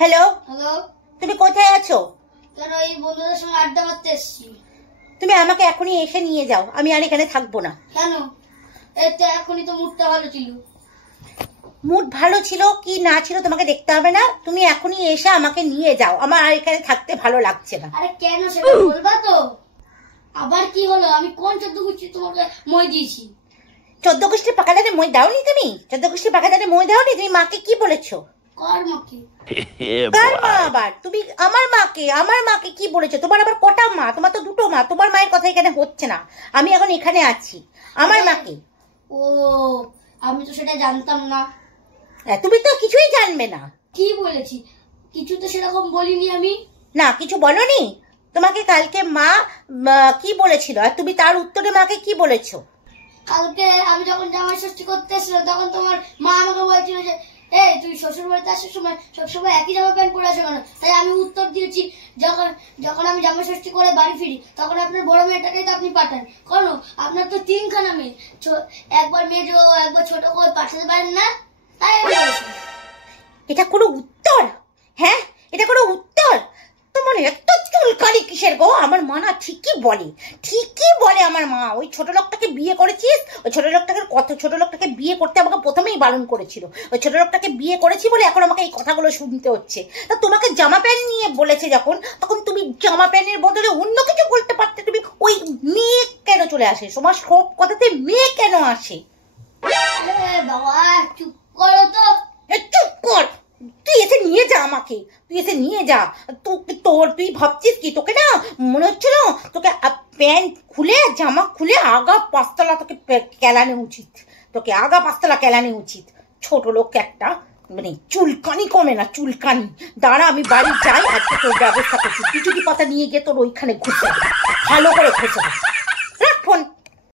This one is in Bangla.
হ্যালো হ্যালো, তুমি কোথায় আছো? কেন এই বন্ধুদের সঙ্গে আড্ডা মারতে এসেছি। তুমি আমাকে এখনই এসে নিয়ে যাও, আমি আর এখানে থাকবো না। কেন? এই তো এখনই তো মুডটা ভালো ছিল। মুড ভালো ছিল কি না ছিল তোমাকে দেখতে হবে না, তুমি এখনই এসে আমাকে নিয়ে যাও, আমার আর এখানে থাকতে ভালো লাগছে না। আরে কেন সেটা বলবা তো? আবার কি হলো? আমি কোন 14 গুচ্ছি তোমাকে মই দিয়েছি? 14 গোষ্ঠীর পাকা দাঁড়ে মই দাওনি তুমি? 14 গোষ্ঠীর পাকা দাঁড়ে মই দাওনি? তুমি মাকে কি বলেছো? কার মাকে? কার মা আবার? তুমি আমার মাকে কি বলেছো? তোমার আবার কটা মা? তোমার তো দুটো মা, তোমার মায়ের কথা এখানে হচ্ছে না। আমি এখন এখানে আছি, আমার মাকে। ও, আমি তো সেটা জানতাম না। তুমি তো কিছুই জানবে না। কি বলেছি? কিছু তো সেরকম বলিনি আমি। না, কিছু বলনি। তোমাকে কালকে মা কি বলেছিল আর তুমি তার উত্তরে মাকে কি বলেছো? কালকে আমি যখন জামাই ষষ্ঠী করতে এসেছিলাম তখন তোমার মা আমাকে বলছিল যে এই তুই শ্বশুর বাড়িতে আসার সময় সবসময় একই জামা প্যান্ট পরে আসো কেন? তাই আমি উত্তর দিয়েছি যখন যখন আমি জামাই ষষ্ঠী করে বাড়ি ফিরি তখন আপনার বড় মেয়েটাকেই তো আপনি পাঠান। কেন? আপনার তো 3খানা মেয়ে, একবার মেজো একবার ছোট করে পাঠাতে পারেন না? তাই আমি বলেছি। এটা কোনো উত্তর? হ্যাঁ, এটা কোনো উত্তর? তোমার এত চুলকানি কিসের গো? আমার মা না ঠিকই বলে আমার মা। ওই ছোট লোকটাকে বিয়ে করেছিস, ওই ছোট লোকটাকে বিয়ে করতে আমাকে প্রথমেই বারণ করেছিল। ওই ছোট লোকটাকে বিয়ে করেছি বলে এখন আমাকে এই কথাগুলো শুনতে হচ্ছে। তা তোমাকে জামা প্যান্ট নিয়ে বলেছে যখন, তখন তুমি জামা প্যান্টের বদলে অন্য কিছু বলতে পারতে। তুমি ওই মেয়ে কেন চলে আসে? তোমার সব কথাতে মেয়ে কেন আসে? আরে বাবা চুপ করো তো। চুপ কর, তুই এসে নিয়ে যা আমাকে, তুই এসে নিয়ে যা। তুই ভাবছিস কি তোকে না মনে হচ্ছে না তোকে প্যান্ট খুলে জামা খুলে আগা পাঁচতলা তোকে কেলানো উচিত, তোকে আগা পাঁচতলা কেলানো উচিত। ছোট লোক একটা, মানে চুলকানি কমে না, চুলকানি। দাঁড়া আমি বাড়ি যাই আর তোর ব্যবস্থা করছি। পিচুটি পাতা নিয়ে গিয়ে তোর ওইখানে ঘুষে ভালো করে ঘুষে।